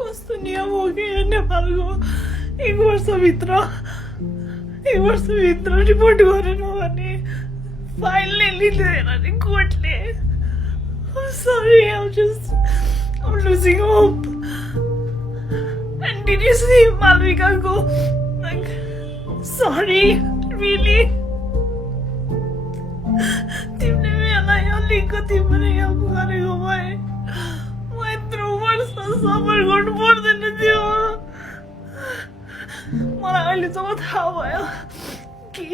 कस्तो नियम हो कि नेपालको 1 वर्षभित्र रिपोर्ट गरेन भने फाइलले लिँदैन नि कोर्टले. I'm sorry, I'm losing hope. And did you see Malvika go like, sorry, really? तिमीले मलाई यो लिङ्क तिमीले हेल्प गरेको भए म यत्रो वर्ष सफर गर्नु पर्दैन थियो. मलाई अहिले जब थाहा भयो कि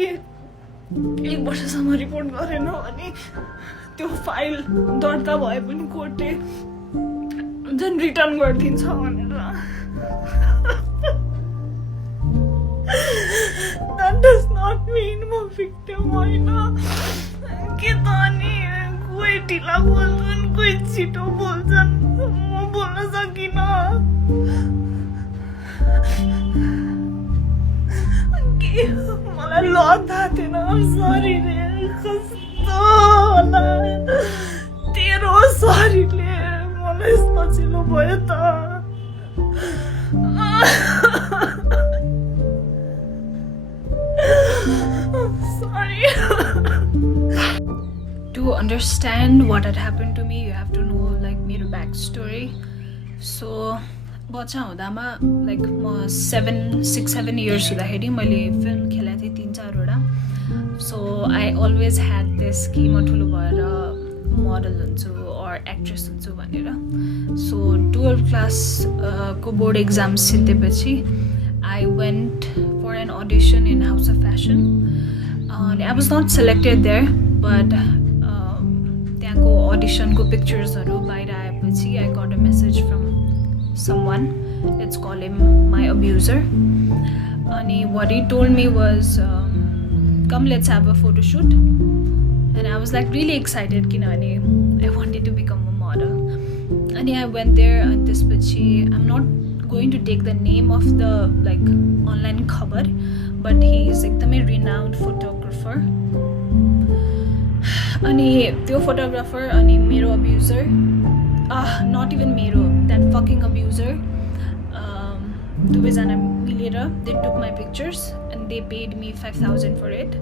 1 वर्षसम्म रिपोर्ट गरेन भने त्यो फाइल दर्ता भए पनि कोर्टले झन् रिटर्न गरिदिन्छ भनेर. That does not mean म victim होइन. के त अनि कोही ढिला बोल्छन् कोही छिटो बोल्छन्. म बोल्न सकिनँ. मलाई ल थाहा थिएन. सरी रे. कस्तो होला तेरो सरीले मलाई सजिलो भयो त. Sorry. To understand what had happened to me, you have to know like मेरो backstory. So बच्चा हुँदामा like म 6-7 years हुँदाखेरि मैले फिल्म खेलेको थिएँ 3-4वटा. So I always had this कि म ठुलो भएर मोडल हुन्छु or actress हुन्छु भनेर. So 12th class को बोर्ड एक्जाम्स जितेपछि I went for an audition in House of Fashion. I was not selected there, but त्यहाँको auditionको picturesहरू बाहिर आएपछि I got a message from someone. Let's call him my abuser. And what he told me was, come let's have a photo shoot. And I was like really excited kinabhane I wanted to become a model. And I went there and this pachi I'm not going to take the name of the like online khabar, but he is ekdamai renowned photographer. Ani त्यो photographer अनि मेरो abuser, not even मेरो, that fucking abuser, दुवैजना मिलेर they took my pictures and they paid me 5,000 for it.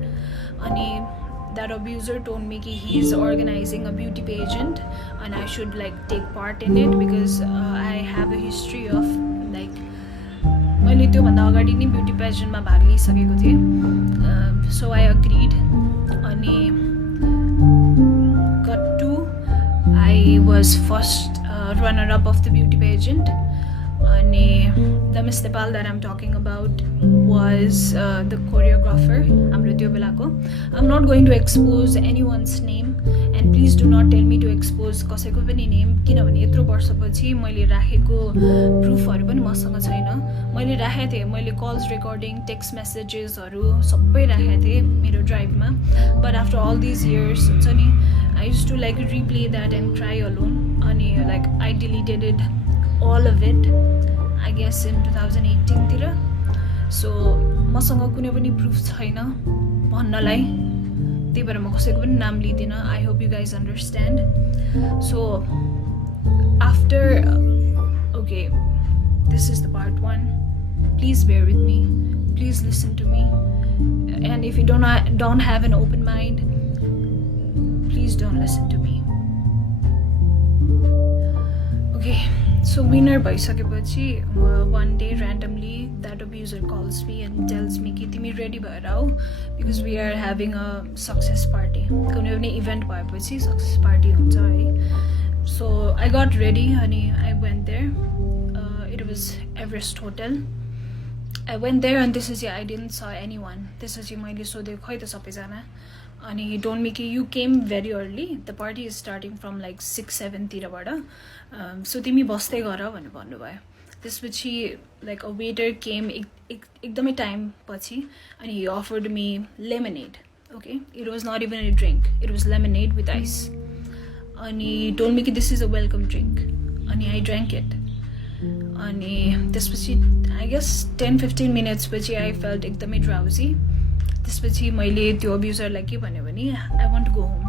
अनि that abuser told me कि he is organizing a beauty pageant and I should like take part in it because I have a history of like मैले त्यो भन्दा अगाडि नै beauty पेजेन्टमा भाग लिइसकेको थिएँ. So I agreed. अनि got to I was first runner-up of the beauty pageant. अनि the Miss Nepal that I'm talking about was the choreographer. हाम्रो त्यो बेलाको. I'm not going to expose anyone's name and please do not tell me to expose कसैको पनि name किनभने यत्रो वर्षपछि मैले राखेको प्रुफहरू पनि मसँग छैन. मैले राखेको थिएँ, मैले कल्स रेकर्डिङ टेक्स्ट मेसेजेसहरू सबै राखेको थिएँ मेरो ड्राइभमा. But after all these years हुन्छ नि I used to like replay that and cry alone. अनि like I deleted it all of it I guess in 2018 तिर. So मसँग कुनै पनि प्रुफ छैन भन्नलाई, त्यही भएर म कसैको पनि नाम लिदिन. I hope you guys understand. So after okay, this is the part 1. Please bear with me, please listen to me, and if you don't have an open mind, please don't listen to me. Okay, so winner भइसकेपछि one day randomly that abuser calls me and tells me कि तिमी ready भएर आऊ because we are having a success party. कुनै पनि event भएपछि success party हुन्छ है. So I got ready अनि I went there. It was Everest Hotel. I went there and this is I didn't saw anyone. This is मैले सोधेँ खै त सबैजना. अनि he told me कि you came very early. The party is starting from like 6-7 तिरबाट. So तिमी बस्दै गर भनेर भन्नुभयो. त्यसपछि like a waiter came एकदमै टाइम पछि and he offered me lemonade. Okay, it was not even a drink, it was lemonade with ice. And he told me कि this is a welcome drink. And I drank it. And त्यसपछि I guess 10-15 minutes पछि I felt एकदमै drowsy. त्यसपछि मैले त्यो अब्युजरलाई के भन्यो भने I want to go home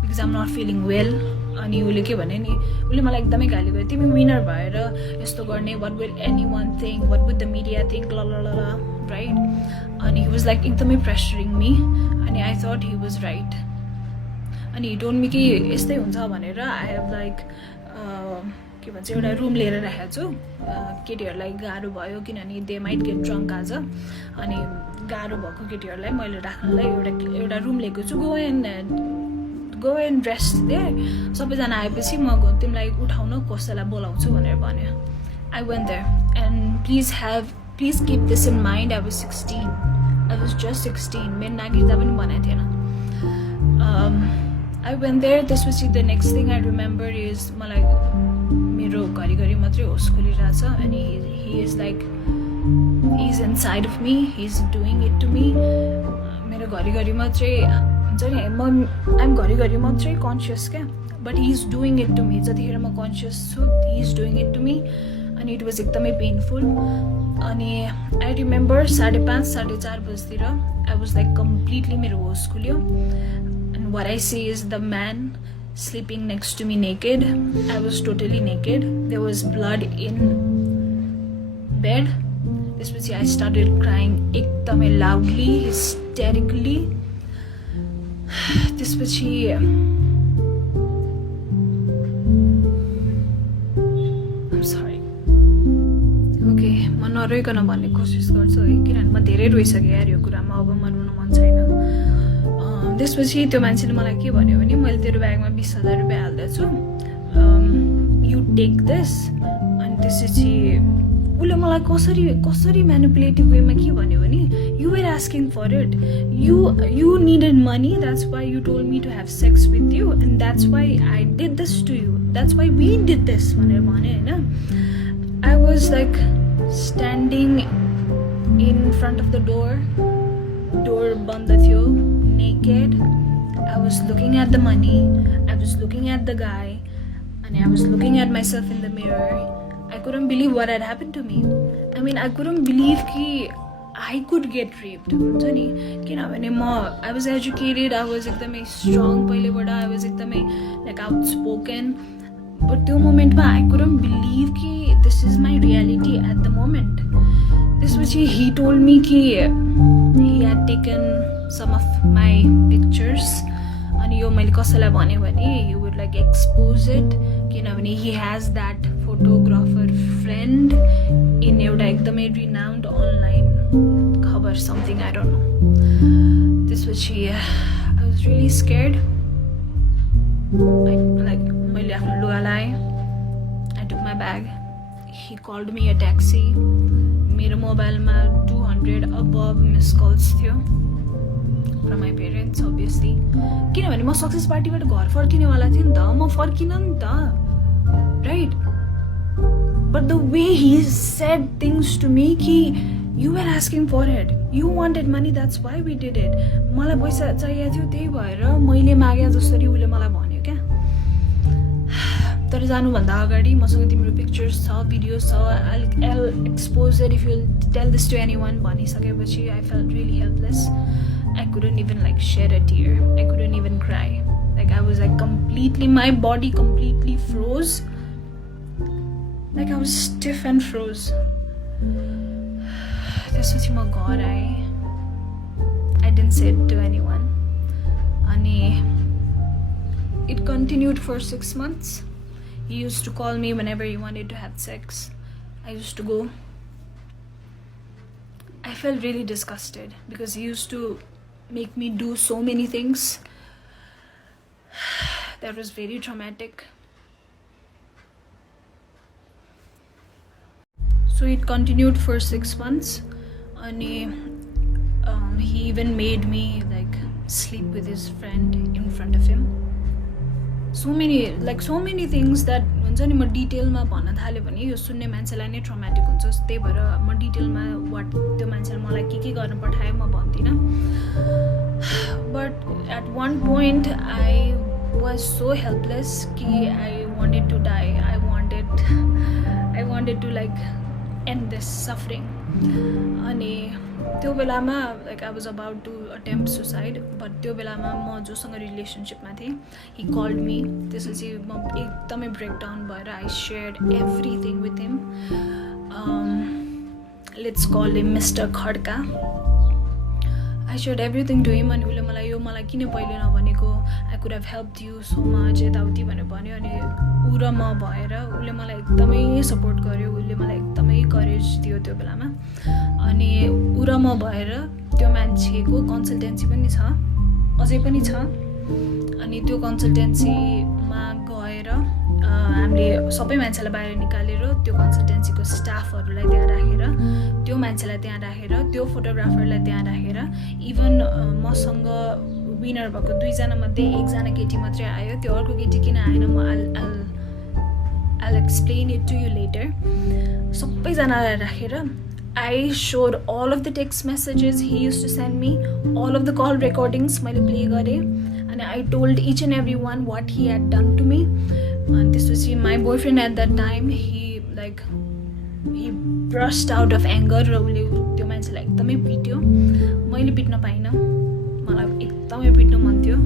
because I'm not feeling well. अनि उसले के भने नि, उसले मलाई एकदमै गाली गर्यो, तिमी विनर भएर यस्तो गर्ने, what will anyone think, what would the media think, right? अनि he was like एकदमै pressuring me, अनि I thought he was right. अनि he told me कि यस्तै हुन्छ भनेर I have like के भन्छ एउटा रुम लिएर राखेको छु, केटीहरूलाई गाह्रो भयो किनभने they might get drunk आज, अनि गाह्रो भएको केटीहरूलाई मैले राख्नलाई एउटा रुम लिएको छु, go and rest there. सबैजना आएपछि म तिमीलाई उठाउन कसैलाई बोलाउँछु भनेर भन्यो. I went there and please keep this in mind, I was 16. I was just 16. मेरो नागरिकता पनि बनाएको थिएन. I went there. त्यसपछि the next thing I remember is मलाई मेरो घरिघरि मात्रै होस खोलिरहेछ अनि he is like he's inside of me, he's doing it to me. मेरो घरिघरि मात्रै हुन्छ नि, I'm घरिघरि मात्रै कन्सियस क्या, but he's doing it to me. जतिखेर म कन्सियस छु he's doing it to me, अनि it was एकदमै painful. अनि I remember 5:30 4:30 बजेतिर I was like completely मेरो होस खुल्यो, and what I see is the man sleeping next to me naked. I was totally naked. There was blood in bed. त्यसपछि I started crying एकदमै loudly, hysterically. त्यसपछि I'm sorry. Okay, म नरोइकन भन्ने कोसिस गर्छु है, किनभने म धेरै रोइसकेँ यार यो कुरामा, अब म रुन मन छैन. त्यसपछि त्यो मान्छेले मलाई के भन्यो भने मैले तेरो ब्यागमा 20,000 रुपियाँ हाल्दैछु, यु टेक दिस. अनि त्यसपछि उसले मलाई कसरी म्यानिपुलेटिभ वेमा के भन्यो भने you were asking for it, you needed money, that's why you told me to have sex with you and that's why I did this to you, that's why we did this भनेर भने होइन. I was like standing in front of the door बन्द थियो, naked. I was looking at the money, I was looking at the guy, and I was looking at myself in the mirror. I couldn't believe what had happened to me. I mean, I couldn't believe कि I could get raped. हुन्छ नि, किनभने I was educated, I was एकदमै strong पहिलेबाट, I was एकदमै like outspoken, but त्यो मोमेन्टमा I couldn't believe कि this is my reality at the moment. त्यसपछि he told me कि he had taken some of my pictures, अनि यो मैले कसैलाई भन्यो भने he would like expose it, किनभने he has that photographer friend in एउटा एकदमै renowned online खबर, something I don't know. त्यसपछि I was really scared. मैले आफ्नो लुगा लाएँ, I took my bag, he called me a taxi. मेरो मोबाइलमा 200 above missed calls थियो from my parents, obviously. किनभने म सक्सेस पार्टीबाट घर फर्किनेवाला थिएँ नि त, म फर्किन नि त, right? But the way he said things to me कि you were asking for it, you wanted money, that's why we did it. मलाई पैसा चाहिएको थियो त्यही भएर मैले मागे जसरी उसले मलाई भन्यो क्या. तर जानुभन्दा अगाडि मसँग तिम्रो पिक्चर्स छ, भिडियोज छ, I'll expose it if you'll tell this to anyone भनिसकेपछि I felt really helpless. I couldn't even like shed a tear. I couldn't even cry. Like I was like completely, my body completely froze. Like I was stiff and froze. त्यसपछि म घर आएँ. I didn't say it to anyone. अनि it continued for 6 months. He used to call me whenever he wanted to have sex. I used to go. I felt really disgusted because he used to make me do so many things that was very traumatic. So it continued for 6 months, and he even made me like sleep with his friend in front of him. So many things that हुन्छ नि, म डिटेलमा भन्न थाल्यो भने यो सुन्ने मान्छेलाई नै ट्रमाटिक हुन्छ, त्यही भएर म डिटेलमा त्यो मान्छेले मलाई के गर्न पठायो म भन्दिनँ. But at one point I was so helpless कि I wanted to die. I wanted to like end this suffering. अनि त्यो बेलामा like I was about to attempt suicide, but त्यो बेलामा म जोसँग रिलेसनसिपमा थिएँ, he called me. त्यसपछि म एकदमै breakdown भएर I shared everything with him. Let's call him Mr. 𝙬𝙗𝙗. I shared everything to him. अनि उसले मलाई किन पहिले नभनेको, I could have helped you so much यताउति भनेर भन्यो. अनि ऊ र म भएर उसले मलाई एकदमै सपोर्ट गर्यो, उसले मलाई एकदमै करेज दियो त्यो बेलामा. अनि ऊ र म भएर त्यो मान्छेको कन्सल्टेन्सी पनि छ, अझै पनि छ. अनि त्यो कन्सल्टेन्सीमा गएर हामीले सबै मान्छेलाई बाहिर निकालेर त्यो कन्सल्टेन्सीको स्टाफहरूलाई त्यहाँ राखेर, त्यो मान्छेलाई त्यहाँ राखेर, त्यो फोटोग्राफरलाई त्यहाँ राखेर, इभन मसँग विनर भएको 2 जना मध्ये 1 जना केटी मात्रै आयो. त्यो अर्को केटी किन आएन म I'll explain it to you later. सबैजनालाई राखेर I showed all of the text messages he used to send me, all of the call recordings मैले प्ले गरेँ. अनि I told each and every one what he had done to me. And त्यसपछि my boyfriend at that time, he brushed out of anger र उसले त्यो मान्छेलाई एकदमै पिट्यो. मैले पिट्न पाइनँ, मलाई एकदमै पिट्नु मन थियो.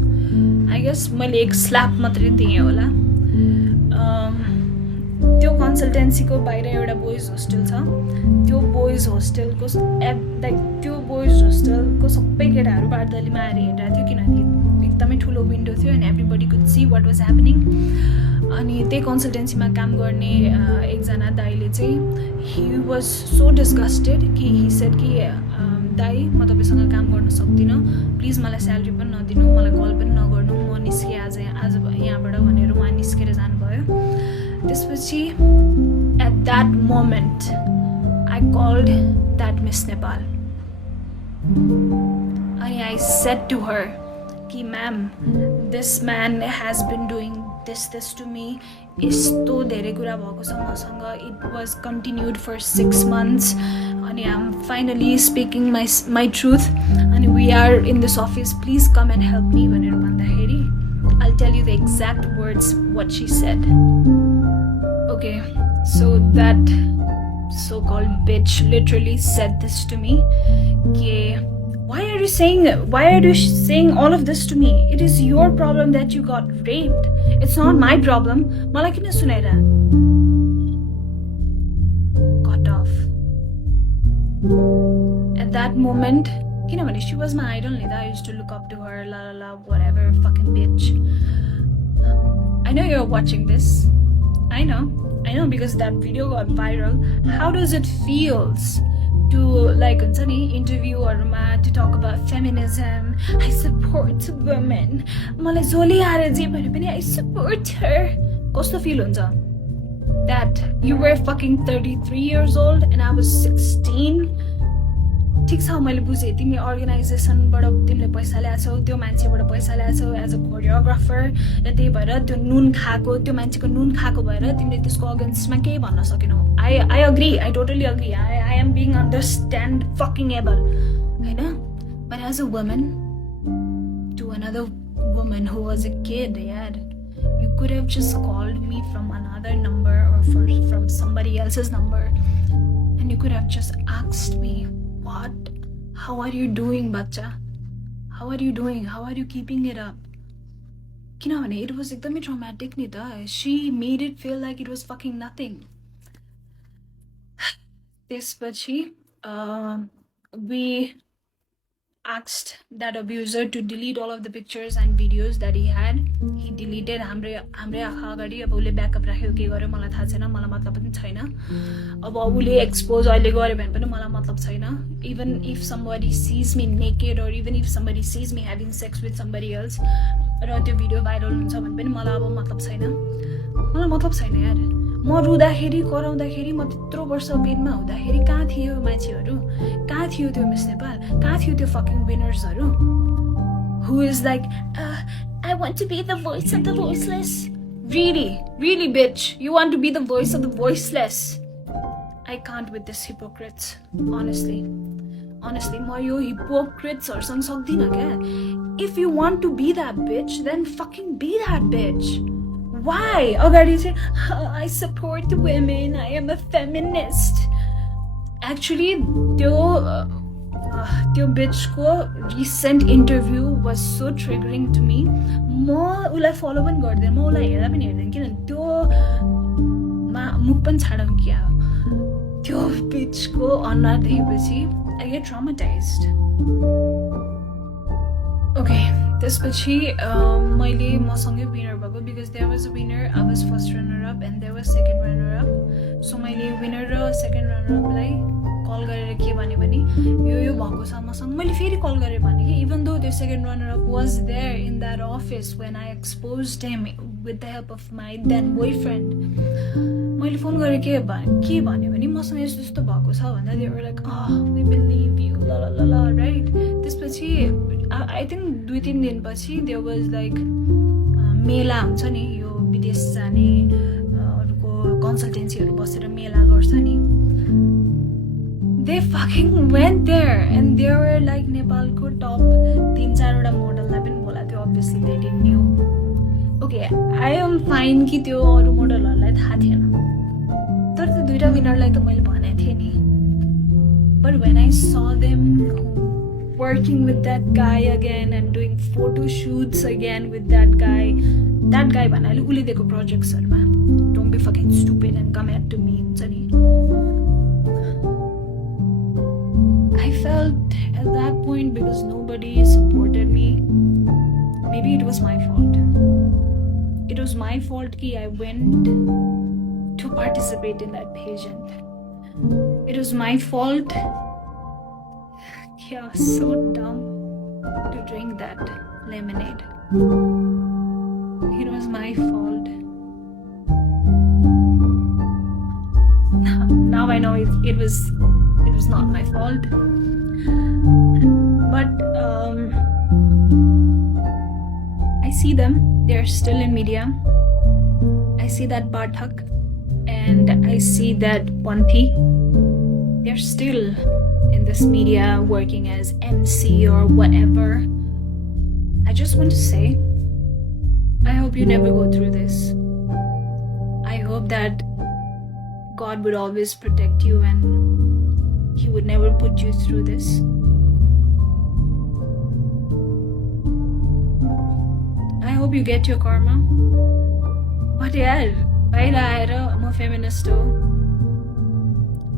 I guess मैले एक स्ल्याप मात्रै दिएँ होला. त्यो कन्सल्टेन्सीको बाहिर एउटा बोइज होस्टेल छ. त्यो बोइज होस्टेलको सबै केटाहरू बारदलीमा आएर हेरिरहेको थियो, किनभने एकदमै ठुलो विन्डो थियो and everybody could see what was happening. अनि त्यही कन्सल्टेन्सीमा काम गर्ने एकजना दाइले चाहिँ ही वाज सो डिस्गस्टेड कि ही सेड कि दाइ म तपाईँसँग काम गर्न सक्दिनँ, प्लिज मलाई स्यालेरी पनि नदिनु, मलाई कल पनि नगर्नु, म निस्केँ आज यहाँबाट भनेर उहाँ निस्केर जानुभयो. त्यसपछि at that moment I called that miss Nepal. अनि आई सेड टु हर कि ma'am, this man has been doing this to me. यस्तो धेरै कुरा भएको छ मसँग. It was continued for 6 months. अनि I'm finally speaking my truth. अनि we are in this office. Please come and help me भनेर भन्दाखेरि I'll tell you the exact words what she said. Okay, so that so-called bitch literally said this to me. Why are you saying all of this to me? It is your problem that you got raped. It's not my problem. मलाई किन सुनाइरा? Cut off. At that moment, किनभने she was my idol नि त. I used to look up to her, la whatever, fucking bitch. I know you're watching this. I know because that video got viral. How does it feels to like interviewहरूमा to talk about feminism? I support women. मलाई जसले आएर जे भने पनि I support her. कस्तो feel हुन्छ? That you were fucking 33 years old and I was 16. ठिक छ, मैले बुझेँ तिमी अर्गनाइजेसनबाट तिमीले पैसा ल्याएछौ, त्यो मान्छेबाट पैसा ल्याएछौ एज अ कोरियोग्राफर, र त्यही भएर त्यो त्यो मान्छेको नुन खाएको भएर तिमीले त्यसको अगेन्स्टमा केही भन्न सकेनौ. I agree, I totally agree. I am being understand fucking able, हैन? But as a woman to another woman who was a kid, yaar, you could have just called me from another number or from somebody else's number and you could have just asked me, what? How are you doing, bacha? How are you doing? How are you keeping it up? किनभने it was एकदमै traumatic नि त. She made it feel like it was fucking nothing. त्यसपछि we asked that abuser to delete all of the pictures and videos that he had. He deleted. हाम्रै आँखा अगाडि. अब उसले ब्याकअप राख्यो के गर्यो मलाई थाहा छैन, मलाई मतलब पनि छैन. अब उसले एक्सपोज अहिले गर्यो भने पनि मलाई मतलब छैन. Even if somebody sees me naked or even if somebody sees me having sex with somebody else र त्यो भिडियो भाइरल हुन्छ भने पनि मलाई अब मतलब छैन. मलाई मतलब छैन यार. म रुँदाखेरि कराउँदाखेरि म त्यत्रो वर्ष बेडमा हुँदाखेरि कहाँ थियो मान्छेहरू? कहाँ थियो त्यो मिस नेपाल? कहाँ थियो त्यो fucking विनर्सहरू? Who is like, I want to be the voice of the voiceless. Really bitch, you want to be the voice of the voiceless? I can't with this hypocrites, honestly म यो hypocrites-हरुसँग सक्दिनँ क्या. If you want to be that bitch, then fucking be that bitch. Why? अगाडि चाहिँ I support women, I am a feminist. Actually त्यो बिचको recent interview was so triggering to me. म उसलाई फलो पनि गर्दैन, म उसलाई हेर्दा पनि हेर्दैन, किनभने त्यो मुख पनि छाडौँ क्या, त्यो बिचको अनुहार देखेपछि आई गेट ट्रमाटाइज्ड. ओके, त्यसपछि मैले मसँगै विनर भएको, because there was a winner, I was first runner up and there was second runner up. So मैले विनर र सेकेन्ड रनर अपलाई कल गरेर के भने यो भएको छ मसँग. मैले फेरि कल गरेर भने कि इभन दो त्यो second runner up was there in that office when I exposed him with the help of my then boyfriend. मैले फोन गरेर के भन्यो भने मसँग यस्तो यस्तो भएको छ भन्दा they were like we believe you ल ल ल राइट. त्यसपछि आई थिङ्क 2-3 दिनपछि देयर वाज लाइक मेला हुन्छ नि, यो विदेश जाने अरूको कन्सल्टेन्सीहरू बसेर मेला गर्छ नि. They fucking went there and they were like नेपालको टप 3-4 मोडललाई पनि बोला थियो. obviously they didn't knew. Okay, I am fine कि त्यो अरू मोडलहरूलाई थाहा थिएन, तर त्यो 2टा विनरलाई त मैले भनेको थिएँ नि. But when I saw them working with that guy again and doing photo shoots again with that guy भन्नाले उसले दिएको प्रोजेक्ट्सहरूमा don't be fucking stupid and come at to me हुन्छ नि. I felt at that point, because nobody supported me, maybe it was my fault. It was my fault that I went to participate in that pageant. It was my fault. Yeah, so dumb to drink that lemonade. It was my fault. Now I know it was not my fault. But I see them. They're still in media. I see that Barthak and I see that Panthi. They're still in this media working as MC or whatever. I just want to say, I hope you never go through this. I hope that God would always protect you and He would never put you through this. I hope you get your karma. But यार बाहिर आएर म feminist हो,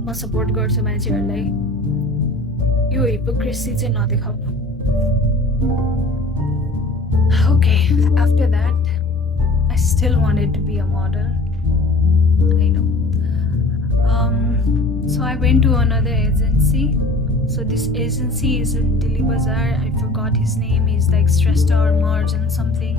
म support गर्छु मान्छेहरूलाई, यो hypocrisy चाहिँ नदेखाउनु. Okay, after that I still wanted to be a model. I know. So I went to another agency. So this agency is in Delhi Bazaar. I forgot his name. He's like 𝙬𝙬𝙧 something.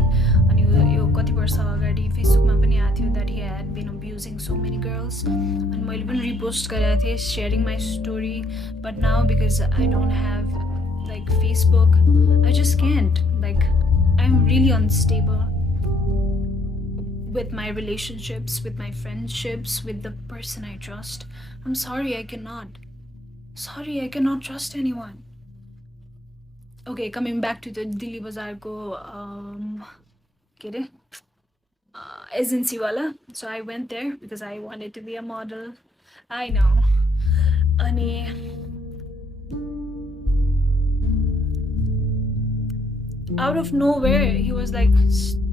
And you कति वर्ष अगाडि फेसबुकमा पनि आएको थियो that he had been abusing so many girls. And मैले पनि repost गरेको थिएँ sharing my story. But now because I don't have like Facebook, I just can't. Like I'm really unstable with my relationships, with my friendships, with the person I trust. I'm sorry, I cannot trust anyone. Okay, coming back to the Delhi Bazaar ko agency wala. So I went there because I wanted to be a model. I know. Ani out of nowhere he was like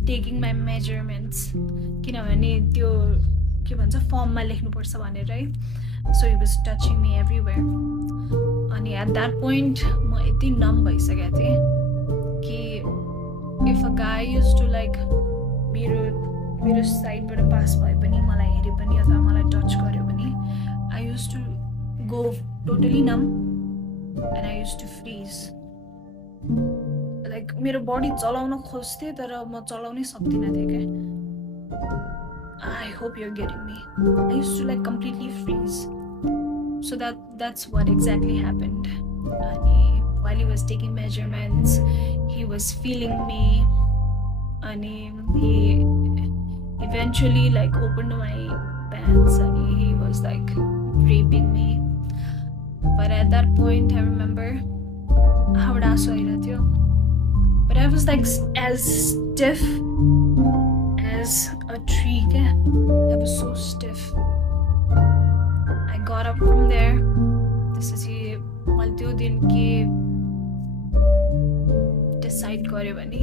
taking my measurements. किनभने त्यो के भन्छ फर्ममा लेख्नुपर्छ भनेर है. So he was touching me everywhere. अनि at that point म यति numb भइसकेको थिएँ कि if a guy used to like मेरो साइडबाट पास भए पनि, मलाई हेरे पनि अथवा मलाई टच गर्यो भने, I used to go totally numb and I used to freeze. Like मेरो बडी चलाउन खोज्थे तर म चलाउनै सक्दिनँ थिएँ क्या. I hope you're getting me. I used to like completely freeze. So that's what exactly happened. While he was taking measurements, he was feeling me, and he eventually like opened my pants and he was like raping me. But at that point I remember how 𝙬𝙬𝙧 आइरहेथ्यो. But I was like as stiff as a tree. I was so stiff. I got up from there पर्यो भने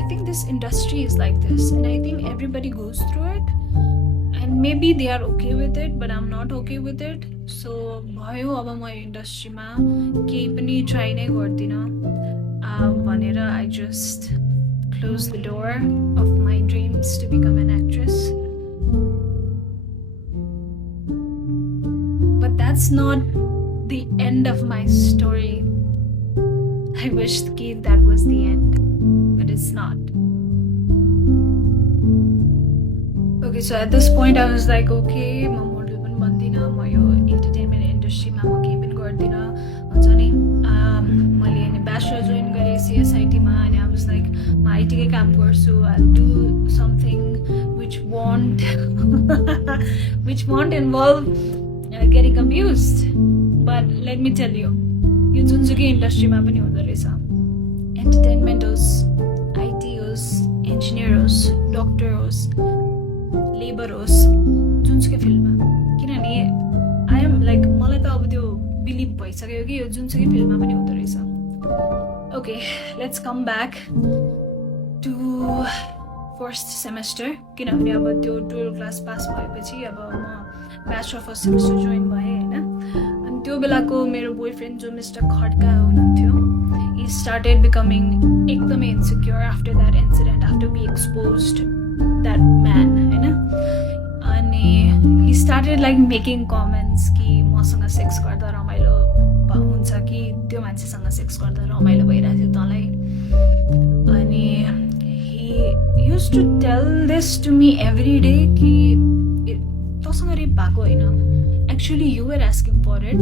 I think this industry is like this, and I think everybody goes through it, and maybe they are okay with it, but I'm not okay with it. So भयो अब म इन्डस्ट्रीमा केही पनि try नै गर्दिनँ भनेर I just closed the door of my dreams to become an actress. But that's not the end of my story. I wish that was the end, but it's not. Okay, so at this point I was like, okay, म model पनि बन्दिनँ, म यो entertainment इन्डस्ट्रीमा म केही पनि गर्दिनँ हुन्छ नि। मैले अनि ब्याचलर जोइन गरेँ CSIT-मा, अनि I was like, म आइटीकै काम गर्छु, I'll do something which won't involve getting abused. But let me tell you, यो जुनसुकै इन्डस्ट्रीमा पनि हुँदो रहेछ, एन्टरटेनमेन्ट होस्, आइटी होस्, इन्जिनियर होस्, डक्टर होस्, लेबर होस्, जुनसुकै फिल्डमा। किनभने आई एम लाइक, मलाई त अब त्यो बिलिभ भइसक्यो कि यो जुनसुकै फिल्डमा पनि हुँदो रहेछ। Okay, let's come back to first semester. किनभने अब त्यो 12th क्लास पास भएपछि अब म ब्याचलर फर्स्ट सेमेस्टर जोइन भएँ होइन। अनि त्यो बेलाको मेरो बोयफ्रेन्ड जो मिस्टर खड्का हुनुहुन्थ्यो, he started becoming एकदमै insecure after that incident, after we exposed that man होइन। अनि he started like making comments कि मसँग सेक्स गर्दा रमाइलो हुन्छ कि त्यो मान्छेसँग सेक्स गर्दा रमाइलो भइरहेको थियो तँलाई। अनि he used to tell this to me every day कि तँसँग रेप भएको होइन, actually you were asking for it,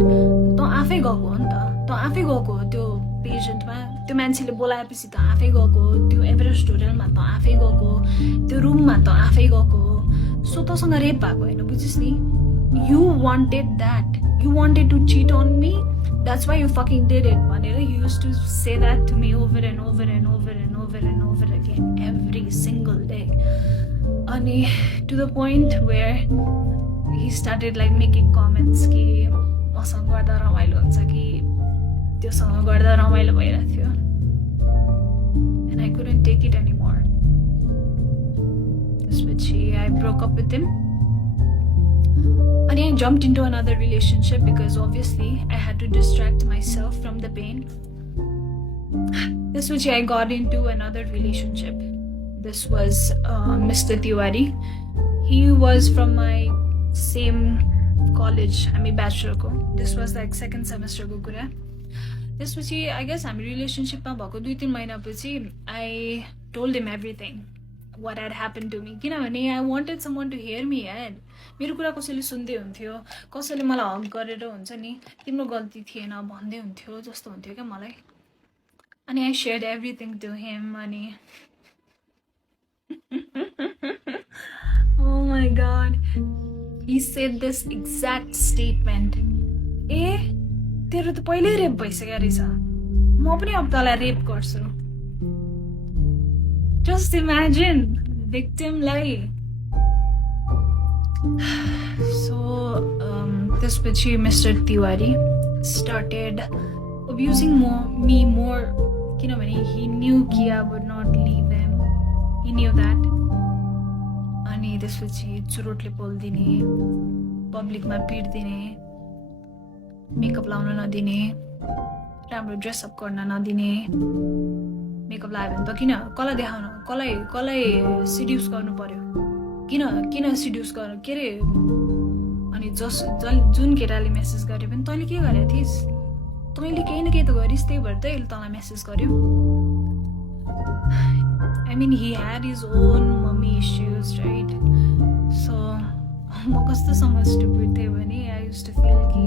तँ आफै गएको हो नि त, तँ आफै गएको हो त्यो पेजेन्टमा, त्यो मान्छेले बोलाएपछि त आफै गएको हो, त्यो एभरेस्ट होटलमा त आफै गएको हो, त्यो रुममा त आफै गएको हो, सो तँसँग रेप भएको होइन, बुझिस् नि। You wanted that, you wanted to cheat on me, that's why you fucking did it भनेर he used to say that to me over and over and over and over and over again every single day. अनि to the point where he started like making comments कि मसँग गर्दा रमाइलो हुन्छ कि त्योसँग गर्दा रमाइलो भइरहेको थियो। And I couldn't take it anymore. त्यसपछि I broke up with him. And I jumped into another relationship because obviously I had to distract myself from the pain. This I got into another relationship. This was Mr. Tiwari. He was from my same college. I mean bachelor ko. This was like second semester ko kura. This was I guess I'm relationship ma bhako 2-3 mahina पछि I told him everything what had happened to me. किनभने I wanted someone to hear me यार. मेरो कुरा कसैले सुन्दै हुन्थ्यो, कसैले मलाई हक गरेर हुन्छ नि तिम्रो गल्ती थिएन भन्दै हुन्थ्यो जस्तो हुन्थ्यो क्या मलाई। अनि I shared everything to him अनि oh my god, he said this exact statement, ए तेरो त पहिल्यै रेप भइसक्यो रहेछ, म पनि अब तँलाई रेप गर्छु। Just imagine, victim लाई। So this bitchy Mr. Tiwari started abusing me more, किनभने he knew कि I would not leave him, he knew that। अनि त्यसपछि चुरोटले पोल्दिने, पब्लिकमा पिट्दिने, मेकअप लाउन नदिने, राम्रो ड्रेसअप गर्न नदिने। मेकअप लगायो भने त किन कसलाई देखाउन, कसलाई सिड्युस गर्नु पर्यो, किन सिड्युस गर्नु के अरे। अनि जुन केटाले मेसेज गरे पनि तैँले के गरेको थिइस्, तैँले केही न केही त गरिस्, त्यही भएर त यसले तँलाई मेसेज गर्यो। I mean he had his own mommy issues, right? So म कस्तोसँग stupid थिएँ भने I used to feel कि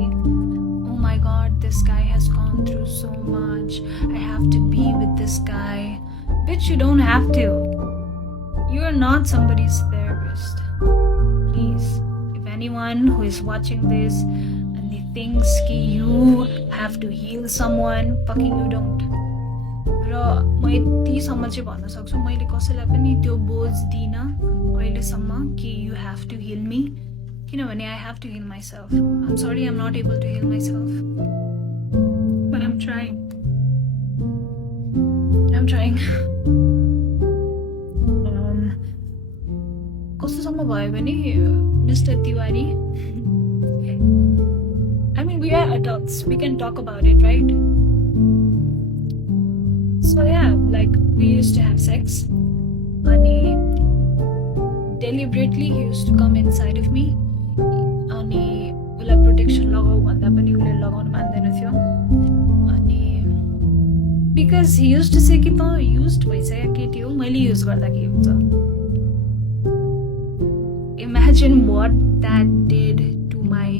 oh my god, this guy has gone through so much, I have to be with this guy. Bitch, you don't have to. You are not somebody's therapist. Please, if anyone who is watching this and they thinks कि you have to heal someone, fucking you don't. र म यतिसम्म चाहिँ भन्न सक्छु, मैले कसैलाई पनि त्यो बोझ दिइनँ अहिलेसम्म कि you have to heal me, किनभने I have to heal myself. I'm sorry I'm not able to heal myself, but I'm trying. I'm trying. कस्तोसम्म भयो भने Mr. Tiwari, I mean, we are adults, we can talk about it, right? So yeah, like we used to have sex. Ani deliberately he used to come inside of me. Ani ula protection लगाऊ भन्दा पनि उले लगाउन मान्दैन थियो. अनि because he used to say कि त used भइसक्यो केटी हो, मैले युज गर्दा के हुन्छ. Imagine what that did to my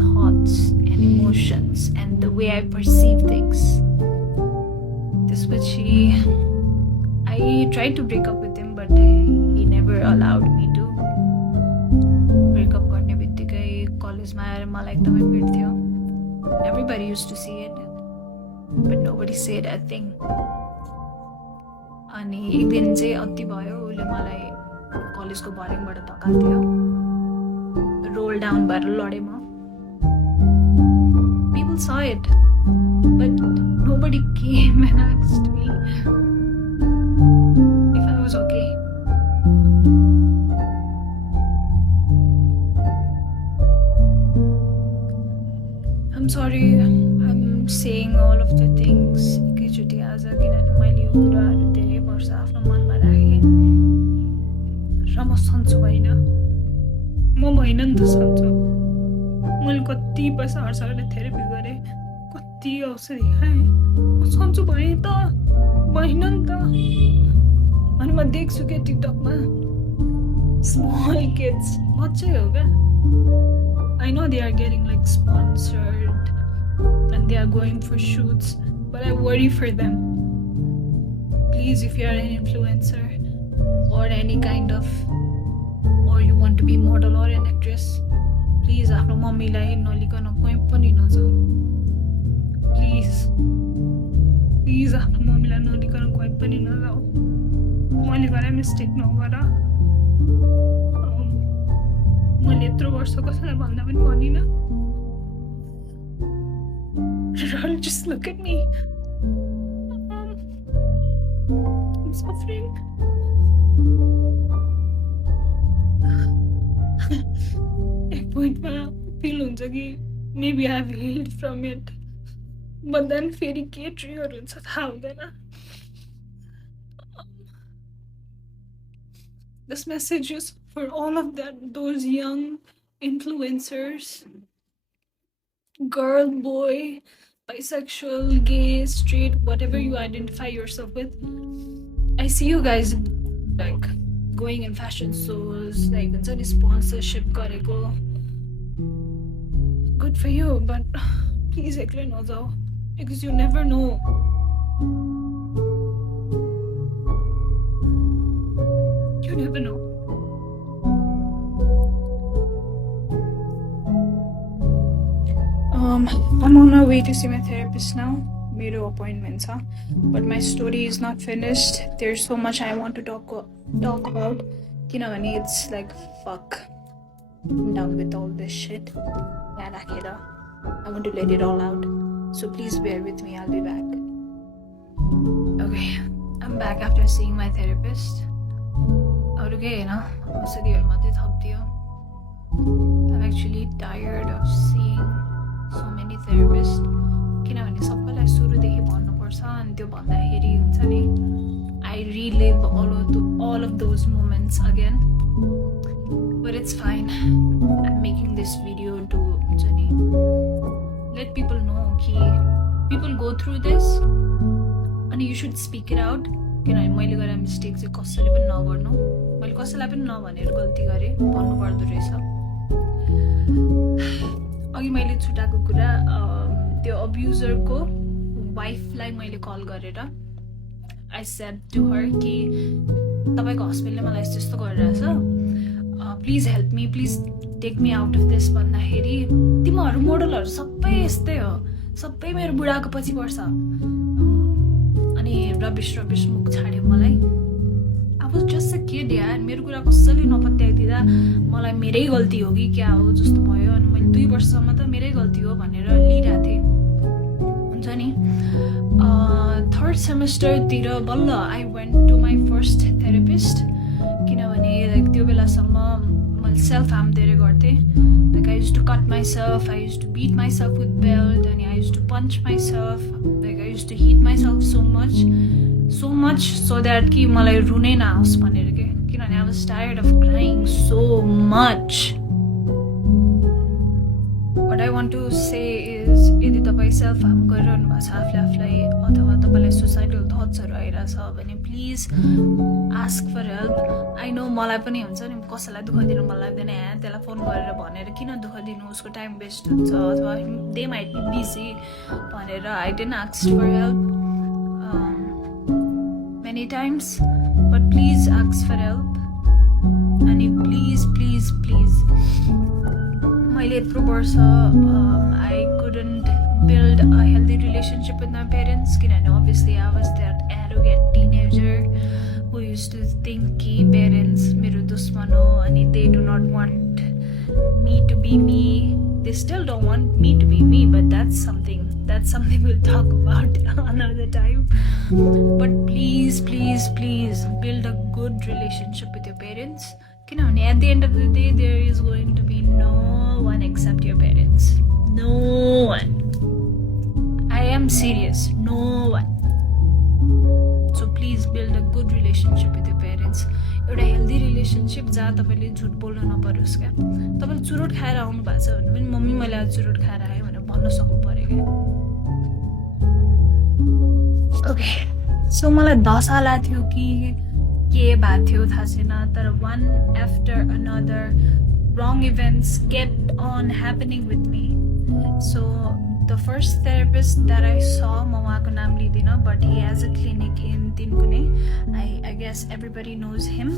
thoughts and emotions and the way I perceive things. त्यसपछि I tried to break up with him, but he never allowed me to. Break up गर्ने बित्तिकै कलेजमा आएर मलाई एकदमै पिट्थ्यो. Everybody used to see it, but nobody said a thing. अनि एक दिन चाहिँ अति भयो, उसले मलाई कलेजको बरिङबाट धकाल्थ्यो. रोल डाउन भएर लडे म. People saw it, but nobody came and asked me if I was okay. I'm sorry, I'm saying all of the things एकैचोटि आज, किनभने मैले यो कुराहरू धेरै वर्ष आफ्नो मनमा राखेँ र म सन्चो भइन. म भइन नि त सन्चो. मैले कति पैसा खर्च गरेर थेरेपी गरेँ, कति औषधि खाएँ, म सन्चो भएँ त भइन नि त. अनि म देख्छु क्या टिकटकमा स्मल किड्स, बच्चै हो क्या. I know they are getting like sponsored and they are going for shoots, but I worry for them. Please, if you are an influencer or any kind of, or you want to be model or an actress, please आफ्नो मम्मीलाई नलिकन कहीँ पनि नजाऊ. Please आफ्नो मम्मीलाई नलिकन कहीँ पनि नजाऊ. मैले गरे मिस्टेक नगर. मैले यत्रो वर्ष कसैलाई भन्दा पनि भनिनँ. Just look at me. I'm suffering. एक पोइन्टमा फिल हुन्छ कि maybe I've healed from it, but then फेरि के ट्रिगर हुन्छ थाहा हुँदैन. This message is for all of those young influencers, girl, boy, bisexual, gay, straight, whatever you identify yourself with. I see you guys like going in fashion shows, like sponsorship gareko. Good for you, but please एक्लै नजाऊ, because you never know. You never know. I'm on my way to see my therapist now. मेरो appointment छ, but my story is not finished. There's so much I want to talk about. किनभने it's like fuck. I'm done with all this shit. I want to let it all out. So please bear with me. I'll be back. Okay, I'm back after seeing my therapist. अरू केही हैन, औषधिहरु मात्रै थप्दियो. I'm actually tired of seeing so many therapists. किनभने सबैलाई सुरुदेखि भन्नुपर्छ अनि त्यो भन्दाखेरि हुन्छ नि, I relive all of those moments again. But it's fine. I'm making this video to हुन्छ नि, let people know कि people go through this and you should speak it out. किनभने मैले गरेर मिस्टेक चाहिँ कसैले पनि नगर्नु. मैले कसैलाई पनि नभनेर गल्ती गरेँ, भन्नुपर्दो रहेछ. अघि मैले छुटाएको कुरा, त्यो अब्युजरको वाइफलाई मैले कल गरेर I said to her कि तपाईको हस्बेन्डले मलाई यस्तो गरिरहेछ, please help me, please take me out of this भन्दाखेरि तिमीहरू मोडलहरू सबै यस्तै हो, सबै मेरो बुढाको पछि पर्छ. अनि रबिश मुख छाड्यो मलाई. I was just a kid यार, मेरो कुरा कसैले नपत्याइदिँदा मलाई मेरै गल्ती हो कि क्या हो जस्तो भयो. अनि मैले 2 वर्षसम्म त मेरै गल्ती हो भनेर लिइरहेको थिएँ. हुन्छ हुन्छ नि थर्ड सेमेस्टरतिर बल्ल I went to my first therapist किनभने लाइक त्यो बेलासम्म मैले सेल्फ हार्म धेरै गर्थेँ like I use to cut myself I use to beat myself with belt अनि I use to punch myself like I use to hit myself so much so that कि मलाई रुनै नआओस् भनेर के किनभने I was tired of crying so much What I want to say is यदि तपाईँ सेल्फ हार्म गरिरहनु भएको छ आफूलाई अथवा तपाईँलाई सुसाइडल थट्सहरू आइरहेछ भने please ask for help I know मलाई पनि हुन्छ नि कसैलाई दुःख दिनु मन लाग्दैन त्यसलाई फोन गरेर भनेर किन दुःख दिनु उसको टाइम वेस्ट हुन्छ अथवा दे माइट बी बिजी भनेर I didn't ask for help many times but please ask for help अनि प्लिज मैले यत्रो वर्ष I couldn't build a healthy relationship with my parents किनभने obviously I was that arrogant teenager who used to think कि parents मेरो दुश्मन हो अनि they do not want me to be me. They still don't want me to be me, but that's something we'll talk about another time. But please build a good relationship with your parents. किनभने at the end of the day there is going to be no one except your parents. No one. I am serious. No one. So please build a good relationship with your parents. एउटा healthy relationship जहाँ तपाईँले झुट बोल्न नपरोस् क्या तपाईँले चुरोट खाएर आउनु भएको छ भने पनि मम्मी मैले आज चुरोट खाएर आएँ भनेर भन्न सक्नु पऱ्यो क्या ओके सो मलाई दशा लाग्थ्यो कि के भएको थियो थाहा छैन तर one after another wrong events kept on happening with me. So the first therapist that I saw, म उहाँको नाम लिदिनँ but he has a clinic in Tinkunai. I guess everybody knows him.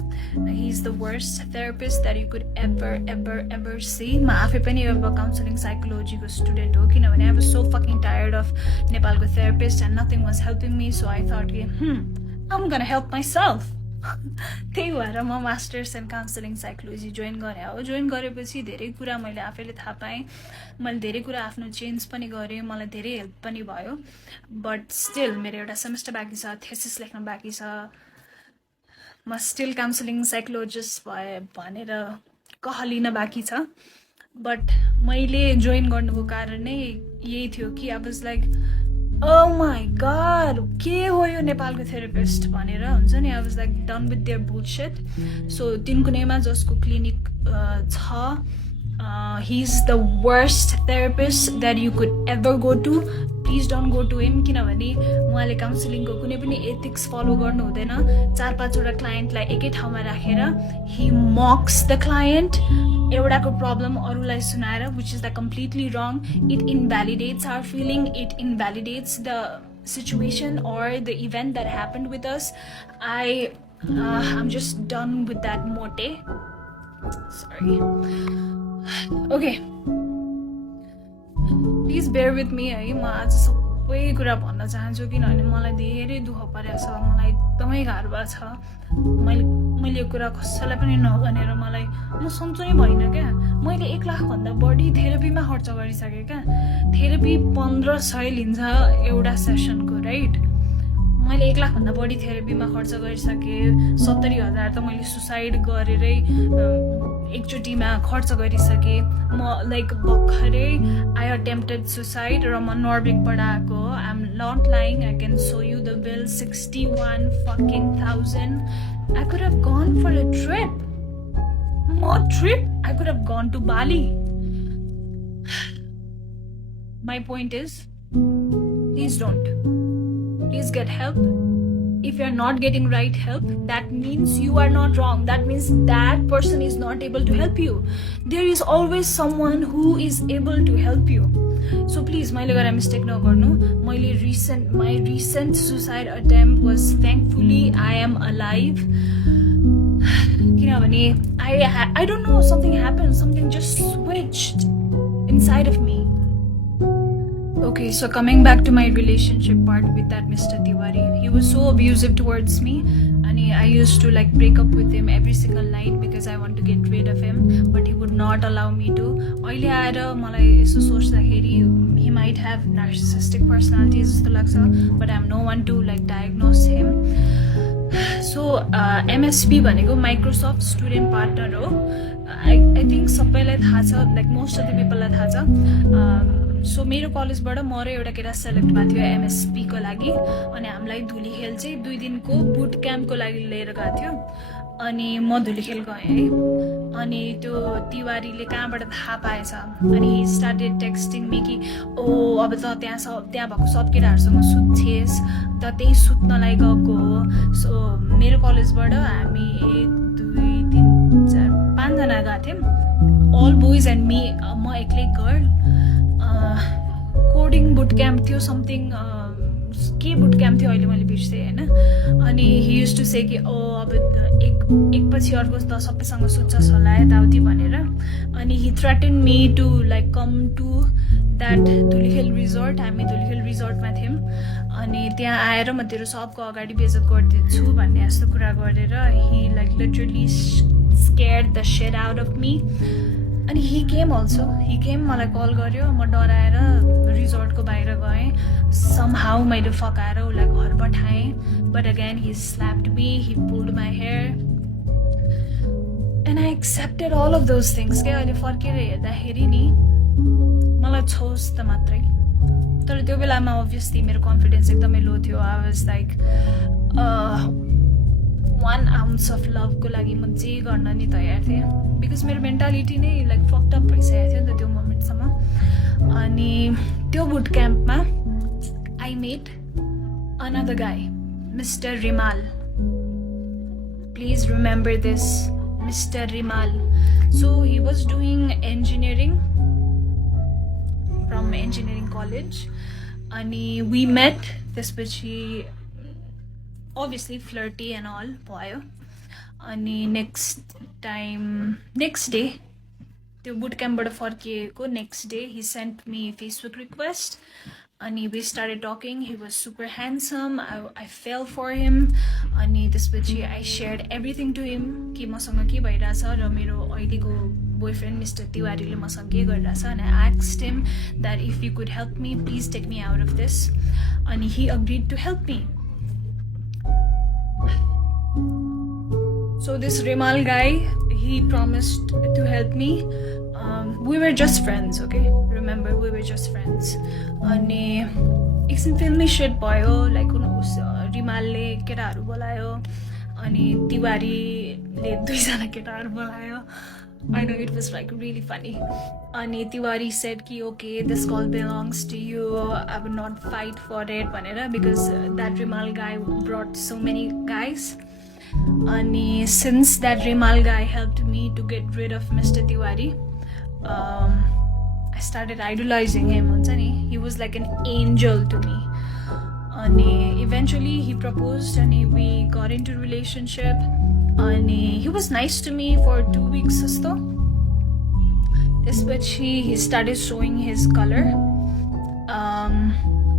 He's the worst therapist that you could ever see. म आफै पनि अब counselling साइकोलोजीको student हो किनभने I was so fucking tired of नेपालको therapist and nothing was helping me, so I thought I'm gonna help myself. त्यही भएर म masters in counselling psychology join गरेँ हो जोइन गरेपछि धेरै कुरा मैले आफैले थाहा पाएँ मैले धेरै कुरा आफ्नो चेन्ज पनि गरेँ मलाई धेरै हेल्प पनि भयो बट स्टिल मेरो एउटा सेमेस्टर बाँकी छ थेसिस लेख्न बाँकी छ म स्टिल काउन्सलिङ साइकोलोजिस्ट भए भनेर कहलिन बाँकी छ बट मैले जोइन गर्नुको कारण नै यही थियो कि I was like Oh my god, के हो यो नेपालको थेरापिस्ट भनेर हुन्छ नि I was like done with their bullshit so तिनकुनेमा जसको क्लिनिक छ he is the worst therapist that you could ever go to. Please don't go to him किनभने उहाँले काउन्सिलिङको कुनै पनि एथिक्स फलो गर्नु हुँदैन 4-5 वटा क्लाइन्टलाई एकै ठाउँमा राखेर he mocks the client एउटाको प्रब्लम अरूलाई सुनाएर which is completely wrong. It invalidates our feeling, it invalidates the situation or the event that happened with us. I'm just done with that mote. Sorry. Okay. Please bear with me है म आज सबै कुरा भन्न चाहन्छु किनभने मलाई धेरै दुःख परेको छ मलाई एकदमै गाह्रो भएको छ मैले यो कुरा कसैलाई पनि नभनेर मलाई म सन्चो नै भइन क्या मैले 1 लाख भन्दा बढी थेरापीमा खर्च गरिसकेँ क्या थेरापी 1500 लिन्छ एउटा सेसनको राइट मैले 1 लाख भन्दा बढी थेरापीमा खर्च गरिसकेँ 70,000 त मैले सुसाइड गरेरै एकचोटिमा खर्च गरिसकेँ म लाइक भर्खरै आई अटेम्प्टेड सुसाइड र म नर्वेबाट आएको I am not lying I can show you the bill 61,000 I could have gone for a trip. More trip. I could have gone to Bali. My point is, please don't. Please get help. If you're not getting right help, that means you are not wrong. That means that person is not able to help you. There is always someone who is able to help you. So please, मैले गरेर mistake नगर्नु मैले my recent suicide attempt was thankfully I am alive किनभने I don't know something happened something just switched inside of me. Okay, so coming back to my relationship part with that Mr. Tiwari, he was so abusive towards me and अनि I used to like break up with him every single night because I want to get rid of him, but he would not allow me to. अहिले आएर मलाई यसो सोच्दाखेरि he might have narcissistic personality जस्तो लाग्छ, but I'm no one to like diagnose him. So MSP भनेको Microsoft Student Partner हो. I think सबैलाई थाहा छ, like most of the people लाई थाहा छ. सो मेरो कलेजबाट म र एउटा केटा सेलेक्ट भएको थियो MSP को लागि, अनि हामीलाई धुलीखेल चाहिँ 2 दिनको बुट क्याम्पको लागि लिएर गएको थियो. अनि म धुलीखेल गएँ है. अनि त्यो तिवारीले कहाँबाट थाहा पाएछ, अनि हि स्टार्टेड टेक्स्टिङ मी कि ओ अब त त्यहाँ भएको सब केटाहरूसँग सुत्छेस् त, त्यही सुत्नलाई गएको हो. सो मेरो कलेजबाट हामी 1 2 3 4 5 जना गएको थियौँ, अल बोइज एन्ड मी, म एक्लै गर्ल. कोडिङ बुट क्याम्प थियो, समथिङ के बुट क्याम्प थियो अहिले मैले बिर्सेँ होइन. अनि हि युज टु से कि ओ अब एक पछि अर्को त सबैसँग सुत्छस् होला यताउति भनेर. अनि he threaten me to like come to that Dhulikhel resort. हामी धुलीखेल रिजोर्टमा थियौँ. अनि त्यहाँ आएर म तेरो सबको अगाडि बेइज्जत गरिदिन्छु भन्ने जस्तो कुरा गरेर he like literally scared the shit out of me. अनि he came also, he came, मलाई कल गर्यो, म डराएर रिजोर्टको बाहिर गएँ. समहाउ मैले फकाएर उसलाई घर पठाएँ, but again he slapped me, he pulled my hair and I accepted all of those things. क्या अहिले फर्केर हेर्दाखेरि नि मलाई छोस् त मात्रै. तर त्यो बेलामा अभियसली मेरो कन्फिडेन्स एकदमै लो थियो. I was like 1 ounce of लभको लागि म जे गर्न नि तयार थिएँ, बिकज मेरो मेन्टालिटी नै लाइक फक्ड अप भइसकेको थियो नि त त्यो मोमेन्टसम्म. अनि त्यो बुट क्याम्पमा I met another guy, mister Rimal. Please remember this, mister Rimal. So he was doing engineering from engineering college. अनि वी मेट. त्यसपछि obviously flirty and all भयो. अनि नेक्स्ट डे त्यो बुट क्याम्पबाट फर्किएको next day he sent me Facebook request. अनि we started talking. He was super handsome. I fell for him. अनि त्यसपछि I shared everything to him कि मसँग के भइरहेछ र मेरो अहिलेको बोयफ्रेन्ड मिस्टर तिवारीले मसँग के गरिरहेछ. अनि I asked him that if you could help me please take me out of this. अनि he agreed to help me. So this Rimal guy, he promised to help me. We were just friends, okay? Remember, we were just friends. अनि एकछिन फिल्मी set भयो, like रिमालले केटाहरू बोलायो, अनि तिवारीले 2 जना केटाहरू बोलायो. I know it was like really funny. अनि तिवारी said कि okay, this call belongs to you. I would not fight for it भनेर, because that Rimal guy brought so many guys. अनि since that Rimal guy helped me to get rid of Mr. Tiwari, I started idolizing him. हुन्छ नि, he was like an angel to me. अनि eventually he proposed and we got into a relationship. अनि he was nice to me for 2 weeks जस्तो. त्यसपछि he started showing his color.